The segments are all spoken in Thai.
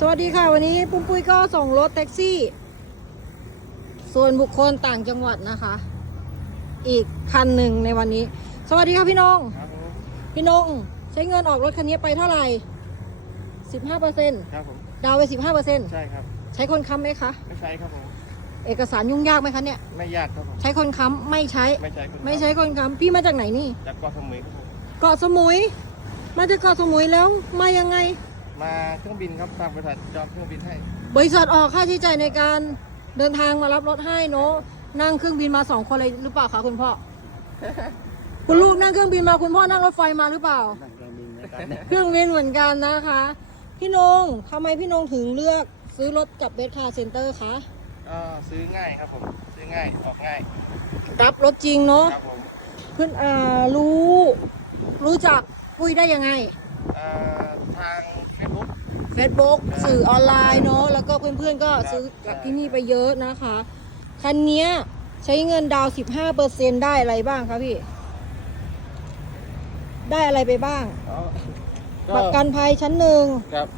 สวัสดีค่ะ วันนี้ปุ้มปุ้ยก็ส่งรถแท็กซี่ ส่วนบุคคลต่างจังหวัดนะคะ อีกคันหนึ่งในวันนี้ สวัสดีค่ะพี่น้องครับผมพี่น้องใช้เงินออกรถคันนี้ไปเท่าไหร่สิบห้าเปอร์เซ็นต์ครับผมดาวไปสิบห้าเปอร์เซ็นต์ใช่ครับ ใช้คนค้ำไหมคะไม่ใช่ครับผมเอกสารยุ่งยากไหมคะเนี่ยไม่ยากครับผมใช้คนค้ำไม่ใช้ ไม่ใช่คนไม่ใช้คนค้ำพี่มาจากไหนนี่จากเกาะสมุยครับผมเกาะสมุย มาจากเกาะสมุยแล้วมายังไง มาเครื่องบินครับทางบริษัทจองเครื่องบินให้ บริษัทออกค่าใช้จ่ายในการเดินทางมารับรถให้เนอะนั่งเครื่องบินมาสองคนเลยหรือเปล่าคะคุณพ่อ คุณลูกนั่งเครื่องบินมาคุณพ่อนั่งรถไฟมาหรือเปล่า นั่งเครื่องบินนะครับ เครื่องบินเหมือนกันนะคะ พี่นงทำไมพี่นงถึงเลือกซื้อรถกับเบสคาร์เซ็นเตอร์คะก็ซื้อง่ายครับผม ซื้อง่ายออกง่าย รับรถจริงเนาะครับผมเพื่อนอ่ารู้ รู้จักคุยได้ยังไง เอ่อทางเฟซบุ๊ก Facebook สื่อออนไลน์เนาะแล้วก็เพื่อนๆก็ครับซื้อกับที่นี่ไปเยอะนะคะ คันเนี้ยใช้เงินดาวน์15%ได้อะไรบ้างคะพี่ ได้อะไรไปบ้าง ประกันภัยชั้นหนึ่งครับ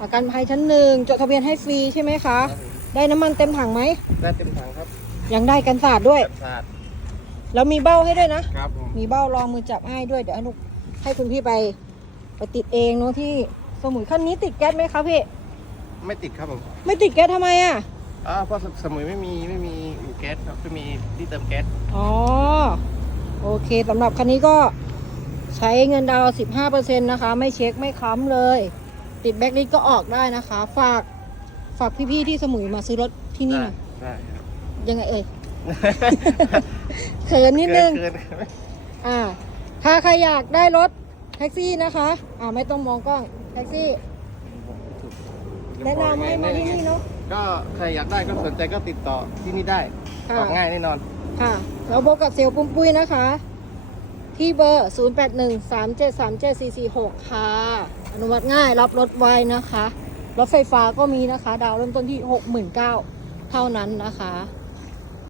ประกันภัยชั้นหนึ่งจดทะเบียนให้ฟรีใช่ไหมคะครับผมได้น้ำมันเต็มถังไหมได้เต็มถังครับ ยังได้กันสาดด้วยแบบสะอาดแล้วมีเบ้าให้ด้วยนะครับผมมีเบ้ารองมือจับให้ด้วยเดี๋ยวให้ลูกให้คุณพี่ไป ไปติดเองเนาะที่สมุยคันนี้ติดแก๊สไหมคะพี่ ไม่ติดครับผมไม่ติดแก๊สทำไมอะ อ่าเพราะสมุยไม่มีไม่มีอู่แก๊สครับไม่มีที่เติมแก๊สอ๋อ โอเคสำหรับคันนี้ก็ใช้เงินดาวน์15%นะคะ ไม่เช็คไม่ค้ำเลย ติดแบ็คลิสต์ก็ออกได้นะคะ ฝากฝากพี่ๆที่สมุยมาซื้อรถที่นี่หน่อยใช่ครับยังไงเอ่ย เขินนิดนึง เกินอ่า ถ้าใครอยากได้รถ แท็กซี่นะคะ อ่าไม่ต้องมองกล้อง แท็กซี่ แนะนำให้มาที่นี่เนาะ ก็ใครอยากได้ก็สนใจก็ติดต่อที่นี่ได้ค่ะออกง่ายแน่นอน ค่ะ เราพบกับเซลล์ปุ้มปุ้ยนะคะ ที่เบอร์ 0813737446 ค่ะ อนุมัติง่ายรับรถไวนะคะ รถไฟฟ้าก็มีนะคะ ดาวเริ่มต้นที่ 69,000 เท่านั้นนะคะ